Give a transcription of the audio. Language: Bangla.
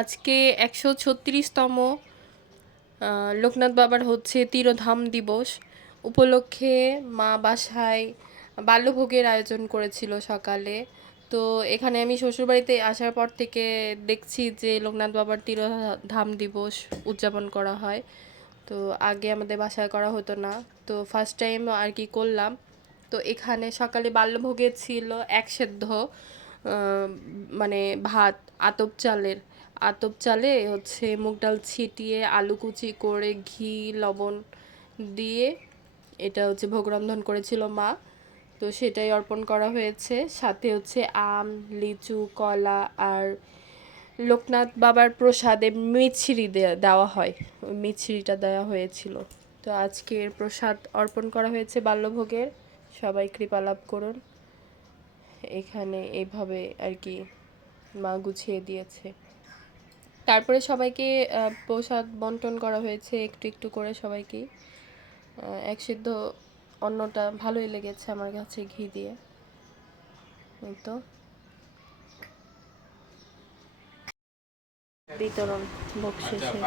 আজকে 136তম লোকনাথ বাবার হচ্ছে তিরোধাম দিবস উপলক্ষে মা বাসায় বাল্যভোগের আয়োজন করেছিল সকালে। তো এখানে আমি শ্বশুরবাড়িতে আসার পর থেকে দেখছি যে লোকনাথ বাবার তিরোধাম দিবস উদযাপন করা হয়। তো আগে আমাদের বাসায় করা হতো না, তো ফার্স্ট টাইম আর কি করলাম। তো এখানে সকালে বাল্যভোগে ছিল এক সেদ্ধ মানে ভাত, আতপ চালে হচ্ছে মুগ ডাল ছিটিয়ে আলু কুচি করে ঘি লবণ দিয়ে এটা হচ্ছে ভোগ রন্ধন করেছিল মা। তো সেটাই অর্পণ করা হয়েছে, সাথে হচ্ছে আম, লিচু, কলা আর লোকনাথ বাবার প্রসাদে মিছরি দেওয়া হয়, ওই মিছরিটা দেওয়া হয়েছিল। তো আজকের প্রসাদ অর্পণ করা হয়েছে বাল্যভোগের। সবাই কৃপা লাভ করুন। এখানে এইভাবে আর কি মা গুছিয়ে দিয়েছে। তারপরে সবাইকে প্রসাদ বন্টন করা হয়েছে একটু একটু করে সবাইকেই। এক সিদ্ধ অন্নটা ভালোই লেগেছে আমার কাছে ঘি দিয়ে। এই তো বিতরণ ভোগ শেষে।